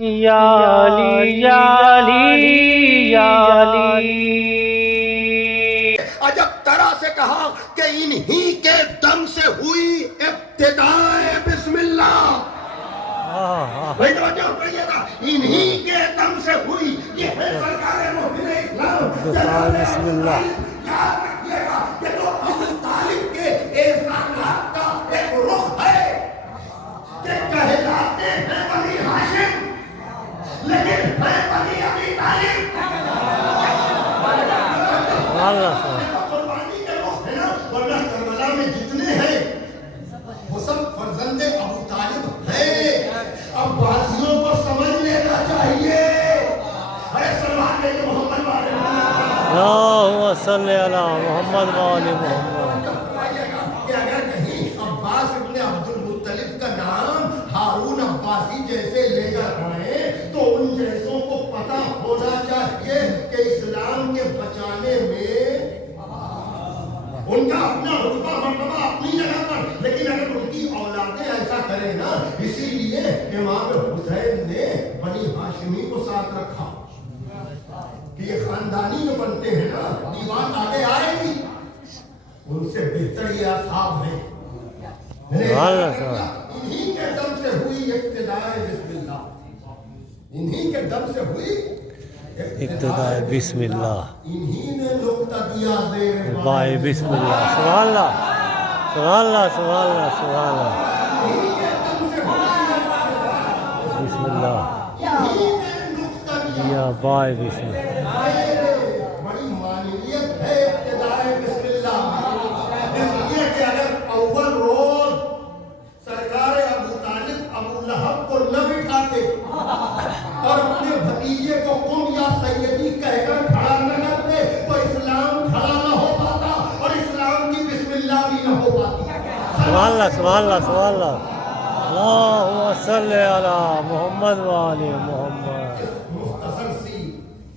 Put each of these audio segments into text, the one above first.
یا علی یا علی یا علی۔ عجب طرح سے کہا کہ انہی کے دم سے ہوئی ابتدائے بسم اللہ۔ بھائی توجہ کریے گا، انہی کے دم سے ہوئی، یہ ہے سرکار مومن اسلام بسم اللہ۔ یاد رکھیے گا کہ تو ابو طالب کے احسانات کا ایک رخ ہے کہ کہلاتے ہیں بنی ہاشم لیکن ہے بنی ابی طالب۔ قربانی کے رخ ہے نا، ورنہ کربلا میں جتنے ہیں وہ سب فرزند ابو طالب ہے۔ اب بازیوں کو سمجھ لینا چاہیے۔ ارے سلمان کے محمد والے اللہم صلی علی محمد والے محمد۔ کہ اگر کہیں عباس ابن عبد المطلب کا نام ہارون عباسی جیسے لے کر آئے تو ان جیسوں کو پتہ ہونا چاہیے کہ اسلام کے بچانے میں ان کا اپنا رتبہ مرتبہ اپنی جگہ پر، لیکن اگر ان کی اولادیں ایسا کریں نا، اسی لیے امام حسین نے بنی ہاشمی کو ساتھ رکھا کہ یہ خاندانی جو بنتے ہیں نا، دیوان آگے آئے گی، ان سے بہتر یہ اصحاب ہیں۔ انہی کے دم سے ہوئی ابتدائے بسم اللہ، انہی کے دم سے ہوئی ابتدائے بسم اللہ، انہی نے نقطہ دیا زیر بائے بسم اللہ۔ سبحان اللہ سبحان اللہ سبحان اللہ سبحان اللہ۔ بسم اللہ یا بائے بسم اللہ۔ بڑی معنیت ہے ابتدائے بسم اللہ، اس لیے کہ اگر اول روز سرکار ابو طالب ابو لہب کو نہ بٹھاتے اور اپنے بھتیجے کو قم یا سیدی کہہ کر کھڑا نہ کرتے تو اسلام کھڑا نہ ہو پاتا اور اسلام کی بسم اللہ بھی نہ ہو پاتی۔ سبحان اللہ سبحان اللہ سبحان اللہ۔ اللہم صلی علی محمد والے محمد۔ مختصر سی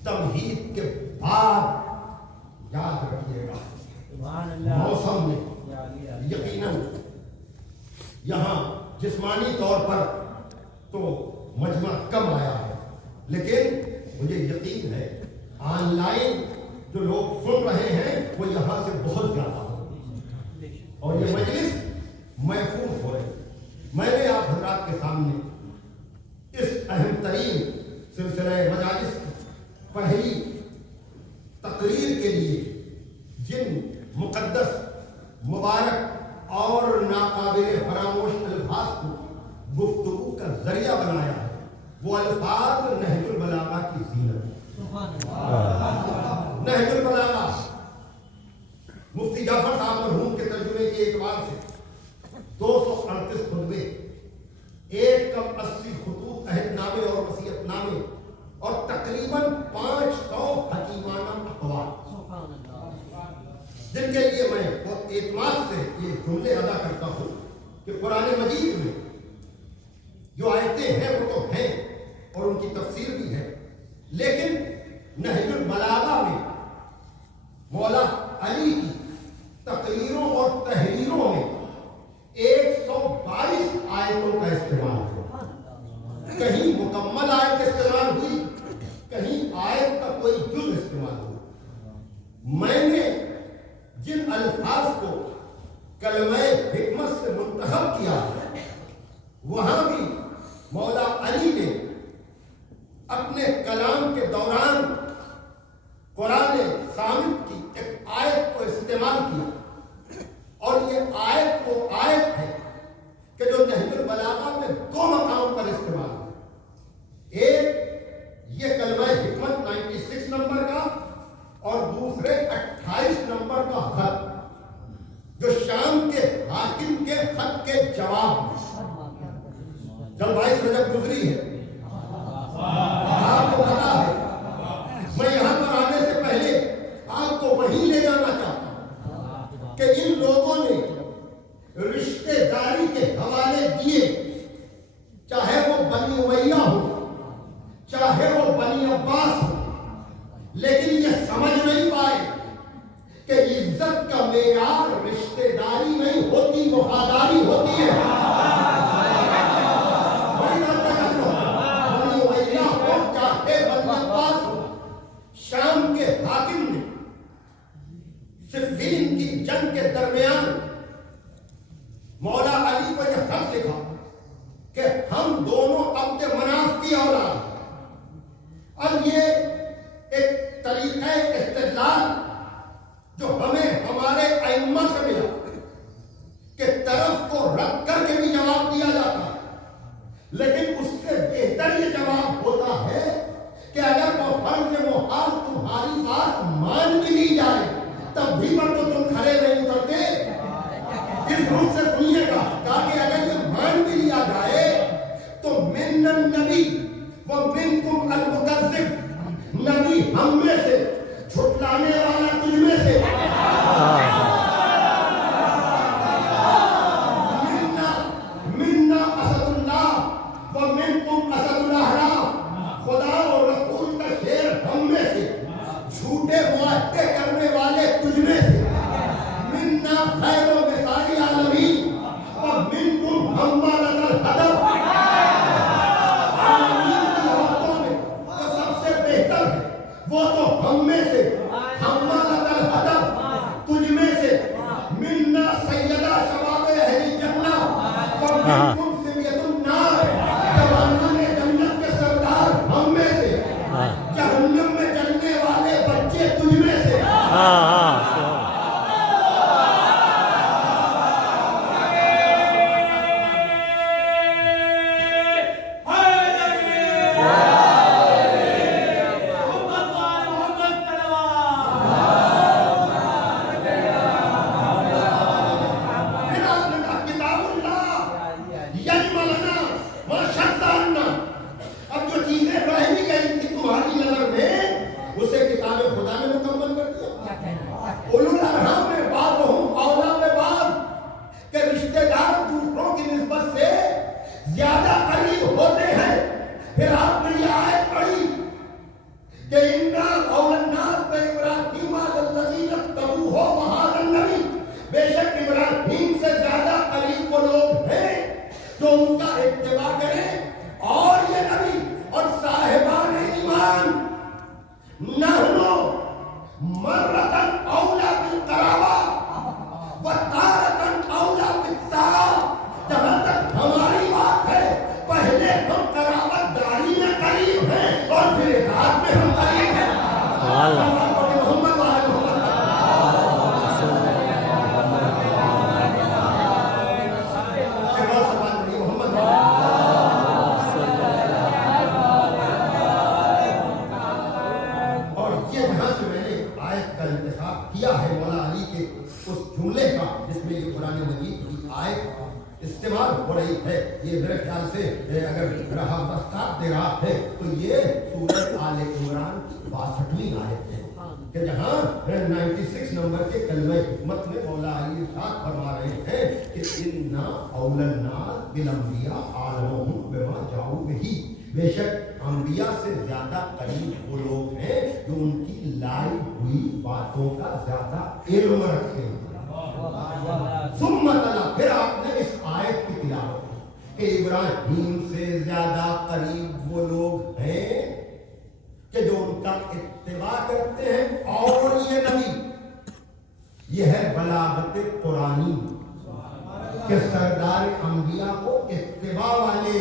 تمہید کے بعد یاد رکھیے گا، موسم میں یقیناً یہاں جسمانی طور پر تو مجمع کم آیا ہے، لیکن مجھے یقین ہے آن لائن جو لوگ سن رہے ہیں وہ یہاں سے بہت زیادہ ہوں اور یہ مجلس محفوظ ہو رہی۔ میں نے آپ حضرات کے سامنے اس اہم ترین سلسلہ مجالس پہلی تقریر کے لیے جن مقدس مبارک اور ناقابل فراموش الفاظ کو گفتگو کا ذریعہ بنایا ہے وہ الفاظ نہج البلاغہ کی زینت۔ نہج البلاغہ مفتی جعفر صاحب مرحوم کے ترجمے کے اعتبار سے 238 خطبے، 180 خطوط عہد نامے اور وصیت نامے اور تقریباً 500 حکیمانہ اقوال، جن کے لیے میں بہت اعتماد سے یہ جملے ادا کرتا ہوں کہ قرآن مجید میں جو آیتیں ہیں وہ تو ہیں اور ان کی تفسیر بھی ہے، لیکن نہج البلاغہ میں مولا علی کی تقریروں اور تحریروں میں 122 آیتوں کا استعمال ہوا۔ کہیں مکمل آیت استعمال ہوئی، کہیں آیت کا کوئی جز استعمال ہوا۔ میں نے جن الفاظ کو کلمہ حکمت سے منتخب کیا وہاں بھی مولا علی نے اپنے کلام کے دوران قرآن صامت کی ایک آیت کو استعمال کیا، اور یہ آیت وہ آیت ہے کہ جو نہج البلاغہ میں 2 مقام پر استعمال ہے، ایک یہ کلمہ حکمت 96 نمبر کا اور دوسرے 28 نمبر کا خط جو شام کے حاکم کے خط کے جواب میں جب 22 رجب گزری ہے۔ آپ کو پتا ہے میں یہاں پر آنے سے پہلے آپ کو وہیں لے جانا چاہتا ہوں کہ ان لوگوں نے رشتہ داری کے حوالے دیے، چاہے وہ بنی امیہ ہو چاہے وہ بنی عباس ہو، لیکن یہ سمجھ نہیں پائے کہ عزت کا معیار رشتہ داری نہیں ہوتی، وفاداری ہوتی ہے۔ سے بہتر یہ جواب ہوتا ہے کہ اگر وہ فرض محال تمہاری بات مان بھی لی جائے تب بھی پر تو تم کھڑے نہیں اترتے. اس روح سے سنیے گا تاکہ اگر یہ مان بھی لیا جائے تو من النبی ومنکم المکذب، نبی ہم میں سے، جھٹلانے والا تجھ میں سے، منا اسد اللہ ومنکم اسد الاحراف، خدا اور رسول کا شیر ہم میں سے، جھوٹے معاہدے کرنے والے تجھ میں سے، منا خیر و مثال عالمین ومنکم حمالۃ الحطب، عالمین کی عورتوں میں جو سب سے بہتر ہے وہ تو ہم میں سے، حمالۃ الحطب تجھ میں سے، منا سیدہ شباب اہل جنہ ومنکم سمیۃ النار، جوانان جنت کے سردار ہم میں سے، جہنم میں جلنے والے بچے تجھ میں سے. استعمال ہو رہی ہے یہ میرے خیال سے اگر رہا بستاب دے رہا ہے تو یہ سورۃ آل عمران کی 62ویں آیت ہے کہ جہاں 96 نمبر کے کلمہ حکمت میں مولا علی ارشاد فرما رہے ہیں کہ انا اول الناس بالانبیاء اعلمهم بما جاؤوا به، بے شک انبیاء سے زیادہ قریب وہ لوگ ہیں جو ان کی لائی ہوئی باتوں کا زیادہ علم رکھتے ہیں. ثم تلا، پھر آپ نے اس آیت کی تلاوت کہ ابراہیم سے زیادہ قریب وہ لوگ ہیں کہ جو ان کا اتباع کرتے ہیں، اور یہ نبی، یہ ہے بلاغت قرآنی کہ سردار انبیاء کو اتباع والے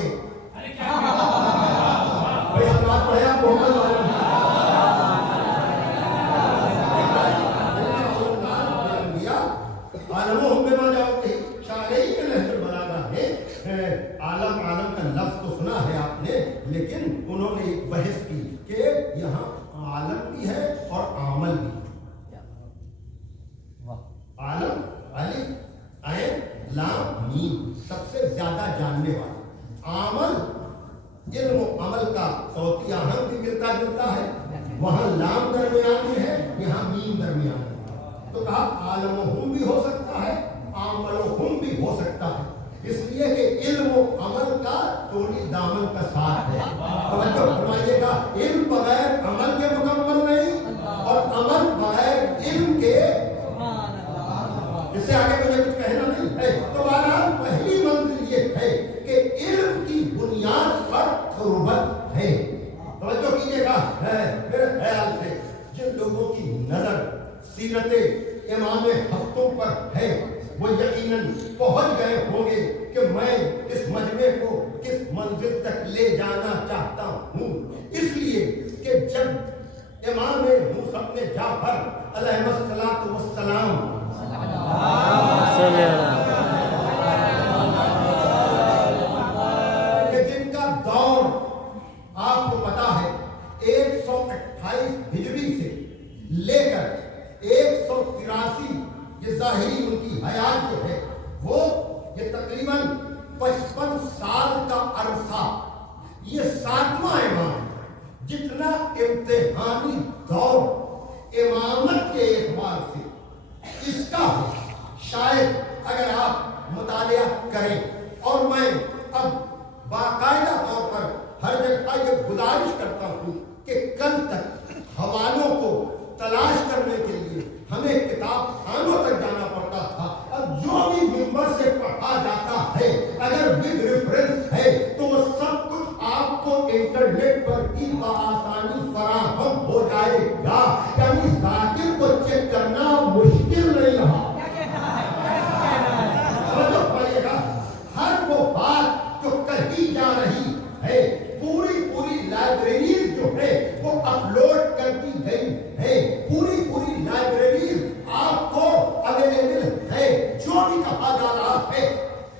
عالم کا لفظ تو سنا ہے آپ نے، لیکن انہوں نے ایک بحث کی کہ یہاں عالم بھی ہے اور عامل بھی ہے. عالم الف عین لام میم، سب سے زیادہ جاننے والا. عامل علم و عمل کا صوتی آہنگ بھی ملتا جلتا ہے، وہاں لام درمیان میں ہے، یہاں میم درمیان ہے. تو کہا عالمہم بھی ہو سکتا ہے، عاملہم بھی ہو سکتا ہے، اس لیے کہ علم و عمل کا چولی دامن کا ساتھ ہے. توجہ فرمائیے گا، علم بغیر عمل کے مکمل نہیں اور عمل بغیر علم کے. اس سے آگے مجھے کچھ کہنا نہیں ہے. تو بہرحال پہلی منزل یہ ہے کہ علم کی بنیاد پر تربت ہے. توجہ کیجیے گا، میرے خیال سے جن لوگوں کی نظر سیرت امام ہفتوں پر ہے وہ یقیناً پہنچ گئے ہوں گے کہ میں اس مجمع کو کس منزل تک لے جانا چاہتا ہوں. اس لیے کہ جب امام موسیٰ بن جعفر علیہ السلام کہ جن کا دور آپ کو پتا ہے 128 ہجری سے لے کر 183 یہ ظاہری ان کی حیات جو ہے وہ یہ تقریباً 55 سال کا عرصہ، یہ 7واں امام جتنا امتحانی دور امامت کے اعتبار سے اس کا شاید اگر آپ مطالعہ کریں، اور میں اب باقاعدہ طور پر ہر جگہ یہ گزارش کرتا ہوں کہ کل تک حوالوں کو تلاش کرنے کے لیے ہمیں کتاب خانوں تک جانا پڑتا تھا، اب جو بھی ممبر سے پڑھا جاتا ہے اگر ود ریفرنس ہے تو وہ سب کچھ آپ کو انٹرنیٹ پر بھی بآسانی فراہم ہو جائے گا، یعنی ذاکر کو چیک کرنا مشکل نہیں رہا۔ ہر وہ بات جو کہی جا رہی ہے پوری لائبریریز جو ہے وہ اپلوڈ کر دی گئی ہے، پوری لائبریریز آپ کو اویلیبل ہے، جو بھی کہا جا رہا ہے۔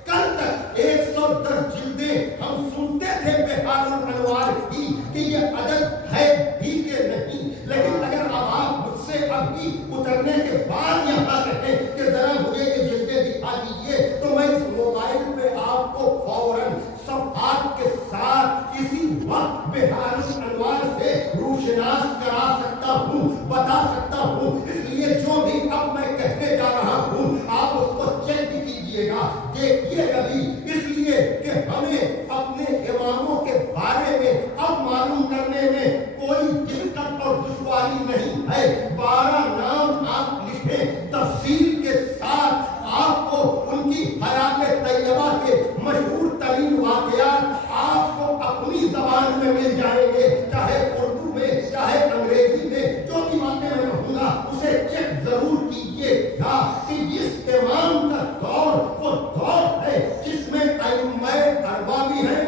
کل تک 110 جلدیں ہم سنتے تھے بہار الانوار کی کہ یہ عدد ہے بھی کہ نہیں، لیکن اگر اب آپ مجھ سے ابھی اترنے کے بعد یہاں کہیں کہ ذرا مجھے یہ جلدیں دکھا دیجیے تو میں اس موبائل پہ آپ کو فوراً صفحات کے ساتھ اسی وقت بہار الانوار سے روشناس کرا سکتا ہوں، بتا سکتا ہوں۔ اس لیے جو بھی اب میں کہنے جا رہا ہوں آپ اس کو چیک بھی کیجیے گا، دیکھیے گا بھی، اس لیے کہ ہمیں اپنے اماموں کے بارے میں اب معلوم کرنے میں کوئی دقت اور دشواری نہیں ہے۔ 12 نام آپ لکھیں تفصیل کے ساتھ، آپ کو ان کی حیات طیبہ کے مشہور ترین واقعات آپ کو اپنی زبان میں مل جائیں گے، چاہے اردو میں چاہے انگریزی میں، جو بھی باتیں میں کہوں گا اسے چیک ضرور کیجیے گا کہ اس امام کا دور وہ دور ہے جس میں ائمہ اربعہ بھی ہیں،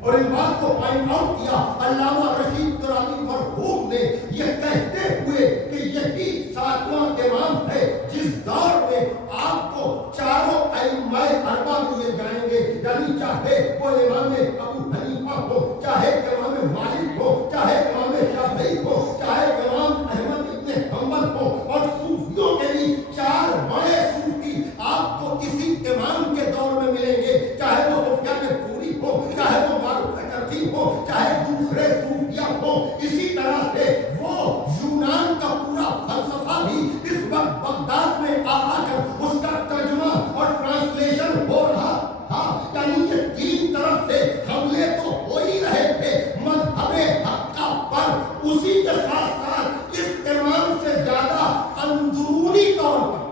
اور اس بات کو پوائنٹ آؤٹ کیا علامہ رشید ترابی مرحوم نے یہ کہتے ہوئے کہ یہی 7واں امام ہے جس دور میں آپ کو چاروں ائمہ اربعہ بھی مل جائیں گے، یعنی چاہے وہ امام ابو حنیفہ ہو، چاہے امام مالک ہو، چاہے امام شافعی ہو، چاہے امام احمد ابن حنبل ہو، اور صوفیوں کے بھی 4 بڑے صوفی آپ کو اسی امام کے دور میں ملیں گے، چاہے وہ سفیان ثوری ہو، چاہے وہ معروف کرتی ہو، چاہے دوسرے صوفیہ ہو۔ اسی طرح سے وہ یونان کا پورا فلسفہ بھی اس وقت بغداد میں آ کر اس کا ترجمہ اور ٹرانسلیشن ہو رہا تھا، یعنی یہ 3 طرف سے حملے تو ہو ہی رہے تھے مذہب حق کا، پر اسی کے ساتھ ساتھ اس امام سے زیادہ اندرونی طور پر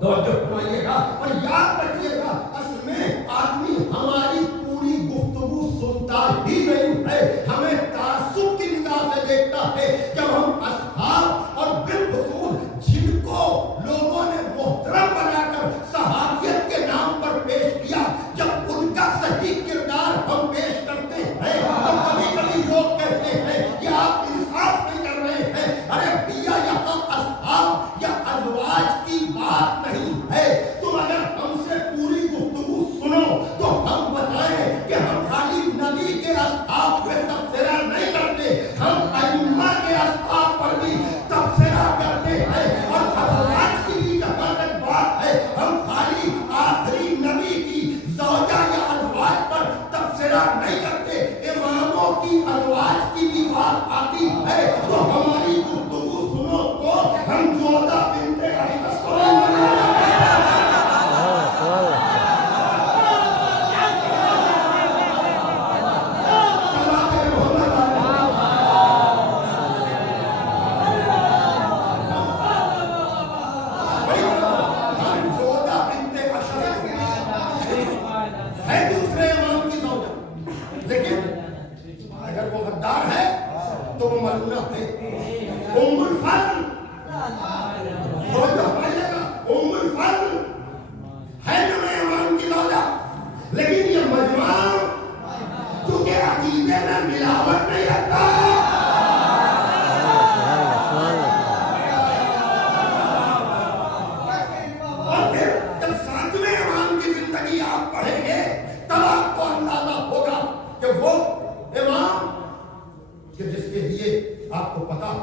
توجہ فرمائیے گا اور یاد رکھیے گا، اصل میں آدمی ہماری پوری گفتگو سنتا ہی نہیں ہے، ہمیں تعصب کی نگاہ سے دیکھتا ہے۔ جب ہم اصحاب اور بالخصوص جن کو لوگوں نے محترم بنا کر صحابیت کے نام پر پیش کیا، جب ان کا صحیح کردار ہم پیش کرتے ہیں تو کبھی کبھی لوگ کہتے ہیں کہ آپ انصاف نہیں کر رہے ہیں۔ ارے بھیا یہاں اصحاب یا ازواج کی بات نہیں ہے، تم اگر ہم سے پوری گفتگو سنو تو ہم بتائیں کہ ہم خالی نبی کے اصحاب پہ تبصرہ نہیں کرتے، ہم ائمہ کے اصحاب پر بھی تبصرہ کرتے ہیں، اور ازواج کی بھی جہاں تک بات ہے ہم خالی آخری نبی کی زوجہ یا ازواج پر تبصرہ نہیں کرتے، اماموں کی ازواج کی بھی بات آتی ہے تو ہماری گفتگو سنو تو ہم جودہ بنت اشعث کو تو وہ ملونہ ہے ام الفضل، ام الفضل ہے جو امام کی زوجہ، لیکن یہ مجمع کیونکہ عقیدے میں ملاوٹ نہیں رکھتا، اور پھر جب 7ویں امام کی زندگی آپ پڑھیں گے تب آپ کو اندازہ ہوگا کہ وہ کہ جس کے لیے آپ کو پتا ہو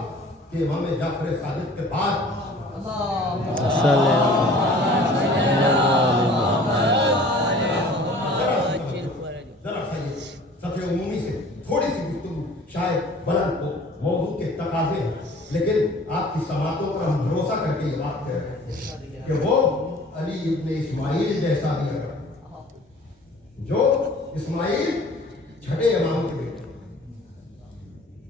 کہ امام جعفر صادق کے بعد ذرا سا یہ سطح عمومی سے تھوڑی سی گفتگو شاید بلند ہو، موضوع کے تقاضے ہیں، لیکن آپ کی سماعتوں پر ہم بھروسہ کر کے یہ بات کہہ رہے ہیں کہ وہ علی ابن اسماعیل جیسا بھی اگر جو اسماعیل چھٹے امام کے بیٹے،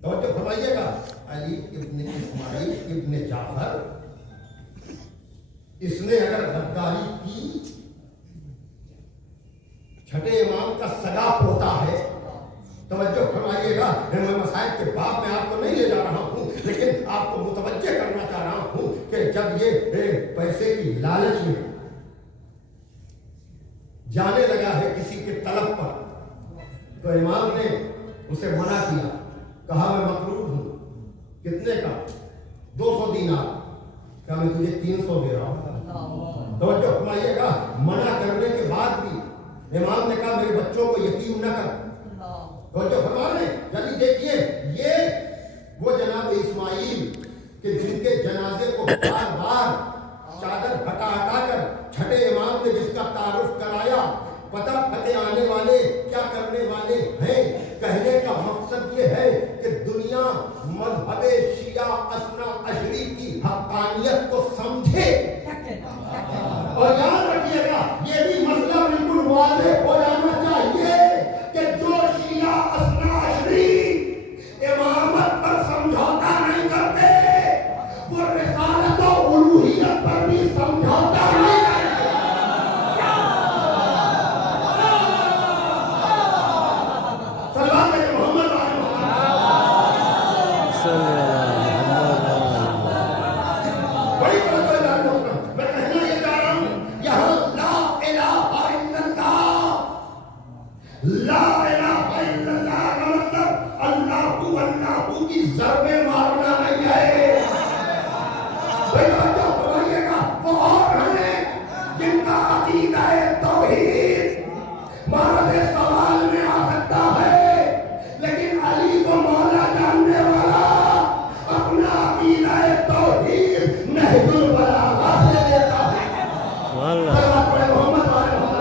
توجہ فرمائیے گا، علی ابن اسماعیل ابن جعفر، اس نے اگر غداری کی، چھٹے امام کا سگا پوتا ہے، توجہ فرمائیے گا، میں مسائل کے باب میں آپ کو نہیں لے جا رہا ہوں، لیکن آپ کو متوجہ کرنا چاہ رہا ہوں کہ جب یہ پیسے کی لالچ میں جانے لگا ہے کسی کے طلب پر، تو امام نے اسے منع کیا، کہا میں مقروض ہوں، کتنے کا؟ 200 دینار، کہا میں تجھے 300 دے رہا ہوں۔ توجہ فرمائیے گا، منع کرنے کے بعد بھی امام نے کہا میرے بچوں کو یتیم نہ کر۔ توجہ فرما رہے ہیں، یعنی دیکھیے یہ وہ جناب اسماعیل کہ جن کے جنازے کو بار بار چادر ہٹا کر چھٹے امام نے جس کا تعارف کرایا، پتہ پتے آنے والے کیا کرنے والے ہیں، کہنے کا مقصد یہ ہے کہ دنیا مذہب شیعہ اثنا عشری کی حقانیت کو سمجھے، اور یاد رکھیے گا یہ بھی مسئلہ بالکل واضح ہو جانا چاہیے کہ جو شیعہ اثنا عشری امامت پر سمجھوتا نہیں کرتے، وہ رسالت و الوہیت پر بھی سمجھوتا نہیں کرتے۔ سلوات محمد بڑی بات ہے، میں کہنا یہ چاہ رہا ہوں، یہاں لا الہ الا اللہ، لا الہ الا اللہ کا مطلب اللہ کی ضربیں مارنا نہیں ہے۔ وہ اور ہیں جن کا عقیدہ توحید مورد سوال میں آ سکتا ہے، لیکن علی کو مولا جاننے والا اپنا عقیدہ توحید نہج البلاغہ سے دیتا ہے۔ صلوات پڑھے محمد والے محمد۔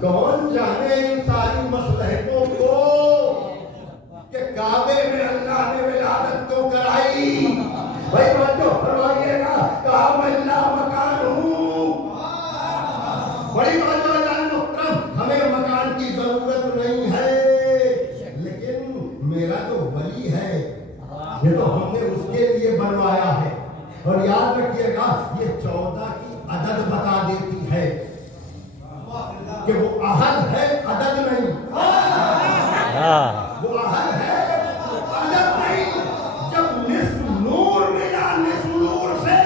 کون جانے ان ساری مصلحتوں کو کہ کعبے میں اللہ نے ولادت کیوں کرائی؟ بھائی توجہ فرمائیے گا، کہا میں لا مکان ہوں، بڑی توجہ جان محترم، ہمیں مکان کی ضرورت نہیں ہے، لیکن میرا جو ولی ہے یہ تو ہم نے اس کے لیے بنوایا ہے، اور یاد رکھیے گا یہ 14 کی عدد بتا دیتی ہے کہ وہ احد ہے، عدد نہیں، وہ احد ہے، عدد نہیں۔ جب نصف نور ملا نصف نور سے،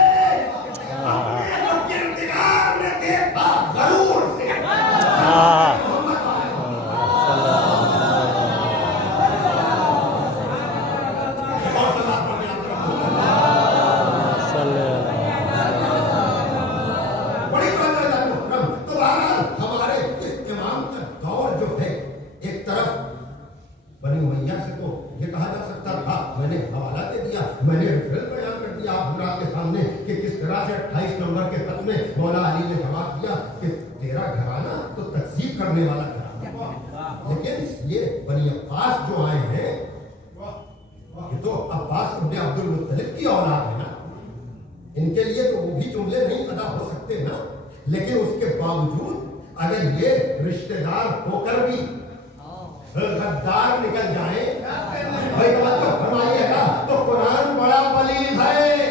اپنے جو کردگار نے دیکھا ضرور سے۔ میں نے ریفرنس بیان کر دیا آپ حضرات کے سامنے کہ کس طرح سے 28 نمبر کے خط میں مولا علی نے جواب دیا کہ تیرا گھرانہ تو تکذیب کرنے والا گھرانہ، لیکن یہ بنی عباس جو آئے ہیں یہ تو عباس ابن عبد المطلب کی اولاد ہے نا، ان کے لیے تو وہ بھی جملے نہیں ادا ہو سکتے نا، لیکن اس کے باوجود اگر یہ رشتہ دار ہو کر بھی غدار نکل جائیں، بھائی توجہ فرمائیے گا، تو قرآن بڑا بلیغ ہے،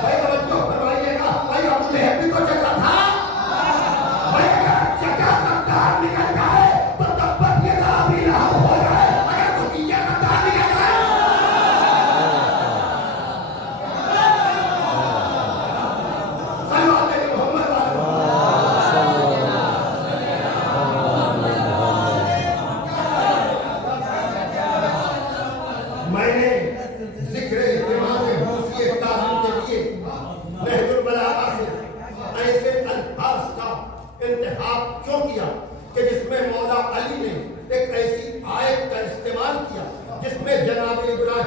بھائی توجہ فرمائیے گا، بھائی ابو لہب بھی تو چچا تھا، بھائی اگر چچا غدار نکل جائے تو تبت یدا ابی لہب ہو جائے، اگر بھتیجا غدار نکل جائے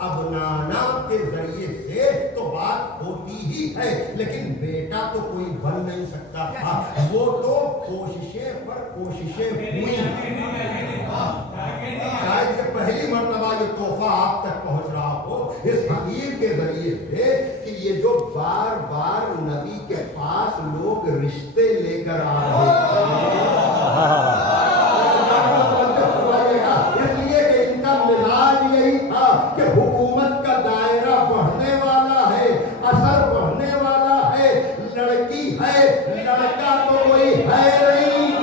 ابنانا کے ذریعے سے تو بات ہوتی ہی ہے، لیکن بیٹا تو کوئی بن نہیں سکتا تھا، وہ تو کوششیں پر کوششیں ہوئی۔ شاید یہ پہلی مرتبہ یہ تحفہ آپ تک پہنچ رہا ہو اس حقیر کے ذریعے سے کہ یہ جو بار بار نبی کے پاس لوگ رشتے لے کر آ رہے ہیں، اس لیے کہ ان کا مزاج یہی تھا کہ حکومت کا دائرہ بڑھنے والا ہے، اثر بڑھنے والا ہے، لڑکی ہے، لڑکا تو کوئی ہے نہیں،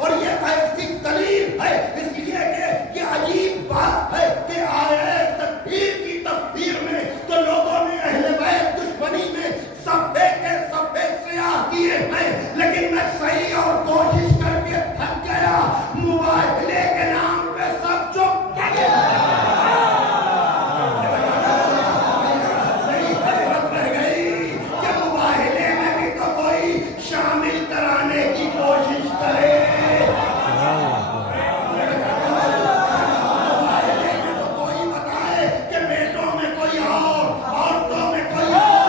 اور یہ ایسی دلیل ہے اس لیے کہ یہ عجیب بات ہے کہ آیت تکفیر کی تفسیر میں تو لوگوں نے اہل بیت دشمنی میں صفحے کے صفحے سیاہ کیے ہیں، لیکن میں صحیح اور کوشش کر کے تھک گیا، مباہلے کے نام پہ سب چپ شامل کرانے کی کوشش کرے۔ تو کوئی بتائے کہ بیٹوں میں کوئی اور، عورتوں میں کوئی اور،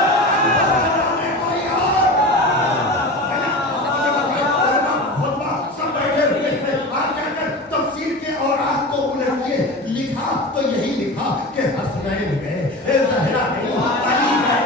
سب بیٹھے ہوئے تھے۔ آج جا کر تفسیر کے اوراق کو الٹیے، لکھا تو یہی لکھا کہ حسنین گئے، زہرا گئی، علی گئے،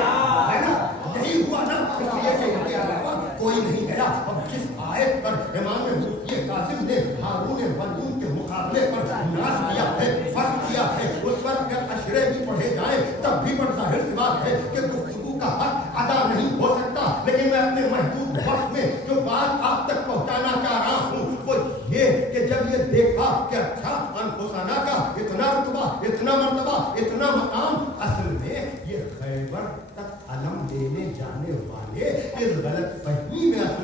ہے نا؟ یہی ہوا نا، اس لیے کہ ان کے علاوہ کوئی نہیں گیا۔ اب جس آیت پر امام مفتی کاظم نے ہارون ملعون کے مقابلے پر ناز کیا ہے، فرق کیا ہے، اس پر اگر اشرے بھی پڑھے جائیں تب بھی پر ظاہر سی بات ہے کہ گفتگو کا حق ادا نہیں ہو سکتا، لیکن میں اپنے محدود وقت میں جو بات آپ تک پہنچانا چاہ رہا ہوں وہ یہ کہ جب یہ دیکھا کہ اچھا انفسانہ کا اتنا رتبہ، اتنا مرتبہ، اتنا مقام، اصل میں یہ خیبر تک علم دینے جانے والے اس غلط فہمی میں اصل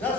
10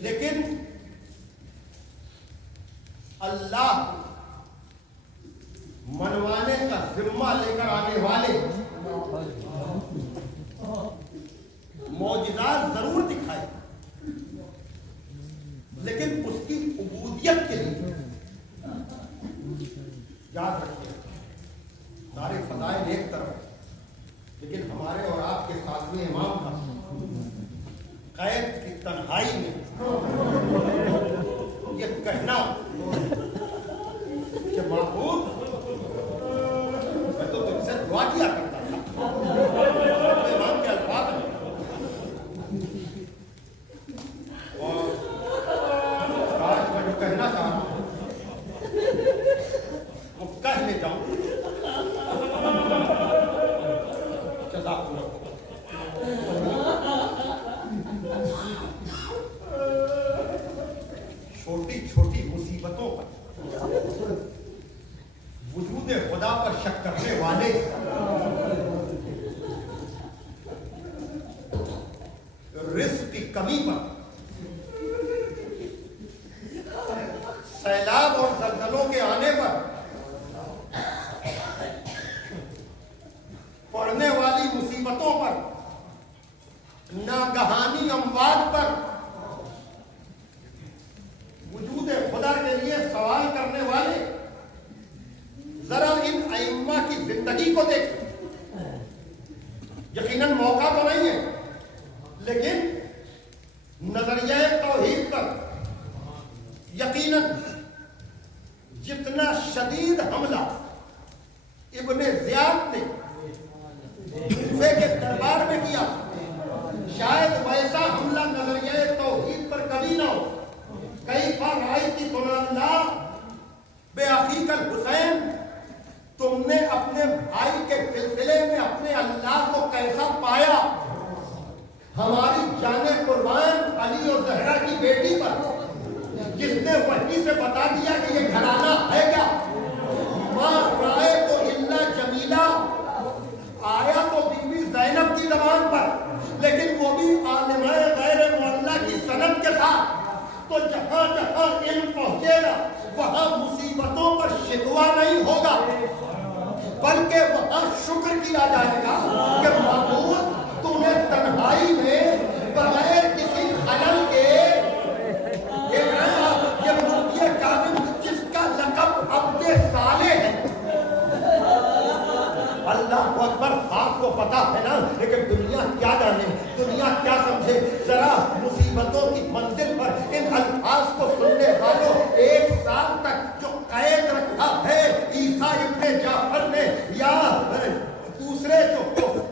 لیکن اللہ منوانے کا ذمہ لے کر آنے والے معجزات ضرور دکھائے، لیکن اس کی عبودیت کے لیے یاد رکھیے سارے فضائل ایک طرف، لیکن ہمارے اور آپ کے ساتویں امام کا قید کی تنہائی میں یہ کہنا کہ معبود میں تو تم سے دعا کیا کرتا تھا، امام کے الفاظ ہیں، اور آج میں جو کہنا چاہتا ہوں وہ کہہ لیتا ہوں۔ جزاک اللہ۔ چھوٹی چھوٹی مصیبتوں پر وجود خدا پر شک کرنے والے رزق کی کمی پر، سیلاب اور زلزلوں کے آنے پر، پڑنے والی مصیبتوں پر، ناگہانی اموات پر وجود خدا کے لیے سوال کرنے والے ذرا ان ائمہ کی زندگی کو دیکھیں۔ یقیناً موقع تو نہیں ہے، لیکن نظریہ توحید پر یقیناً جتنا شدید حملہ ابن زیاد نے کوفے کے دربار میں کیا، شاید ویسا حملہ نظریہ توحید پر کبھی نہ ہو۔ کئی بار رأیت اللہ بے عقیق الحسین، تم نے اپنے بھائی کے سلسلے میں اپنے اللہ کو کیسا پایا؟ ہماری جان قربان علی اور زہرا کی بیٹی پر، جس نے وحی سے بتا دیا کہ یہ گھرانہ ہے کیا؟ ماں رائے تو اللہ جمیلہ آیا تو بی بی زینب کی زبان پر، لیکن وہ بھی عالمہ غیر معلّہ کی سند کے ساتھ۔ تو جہاں جہاں علم پہنچے گا وہاں مصیبتوں پر شکوہ نہیں ہوگا، بلکہ وہاں شکر کیا جائے گا کہ معبود تو نے تنہائی میں بغیر کسی خلل کے یہ مفتی کاظم جس کا لقب عبد صالح ہے، اللہ اکبر، آپ کو پتا ہے نا، لیکن دنیا کیا جانے، دنیا کیا سمجھے، ذرا مصیبتوں کی منزل پر ان الفاظ کو سننے والوں، 1 سال تک جو قید رکھا ہے عیسیٰ ابن جعفر نے یا دوسرے جو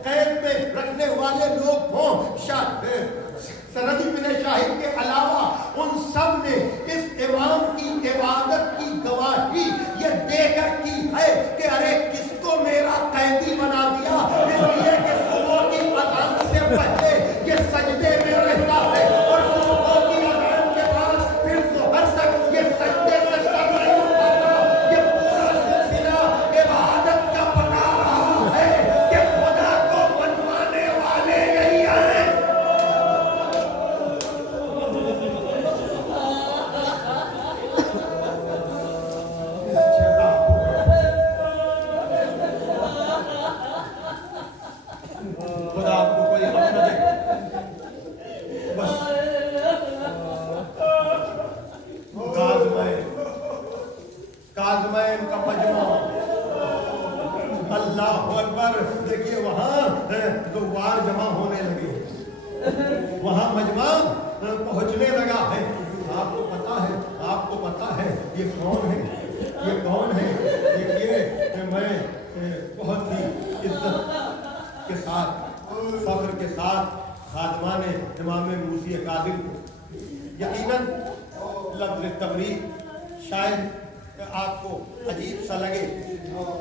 قید میں رکھنے والے لوگ ہوں، سندی بن شاہد کے علاوہ ان سب نے اس امام کی عبادت کی گواہی یہ دے کر کی ہے کہ ارے کس کو میرا قیدی بنا دیا، اس لیے کہ صبح کی اذان سے پہلے یہ سجدے میں رہتا ہے اور صبح کی اذان کے بعد پھر ظہر تک یہ سجدے سے سر نہیں اٹھاتا۔ یہ پورا سلسلہ عبادت کا بتا رہا ہے کہ خدا کو بنوانے والے یہی ہیں۔ خدا آپ کو کوئی غم نہ دے، بس کاظمین کا مجمع، اللہ اکبر، دیکھیے وہاں زوار جمع ہونے لگے، وہاں مجمع پہنچنے لگا ہے۔ آپ کو پتا ہے یہ کون ہے، یہ کون ہے؟ دیکھیے میں بہت ہی عزت کے ساتھ، فخر کے ساتھ خادمان امام موسی کاظم کو، یقیناً لفظ تبریک شاید آپ کو عجیب سا لگے،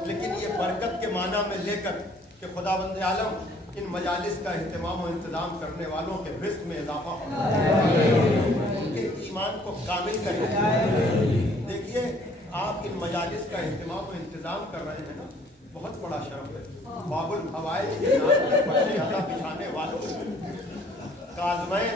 لیکن یہ برکت کے معنی میں لے کر کہ خداوند عالم ان مجالس کا اہتمام و انتظام کرنے والوں کے رزق میں اضافہ ہو، ان کے ایمان کو کامل کرے۔ دیکھیے آپ ان مجالس کا اہتمام و انتظام کر رہے ہیں نا، بہت بڑا شرف ہے۔ باب الفوائد کے نام پر بچے بچھانے والوں کاظمین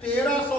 1300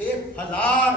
1000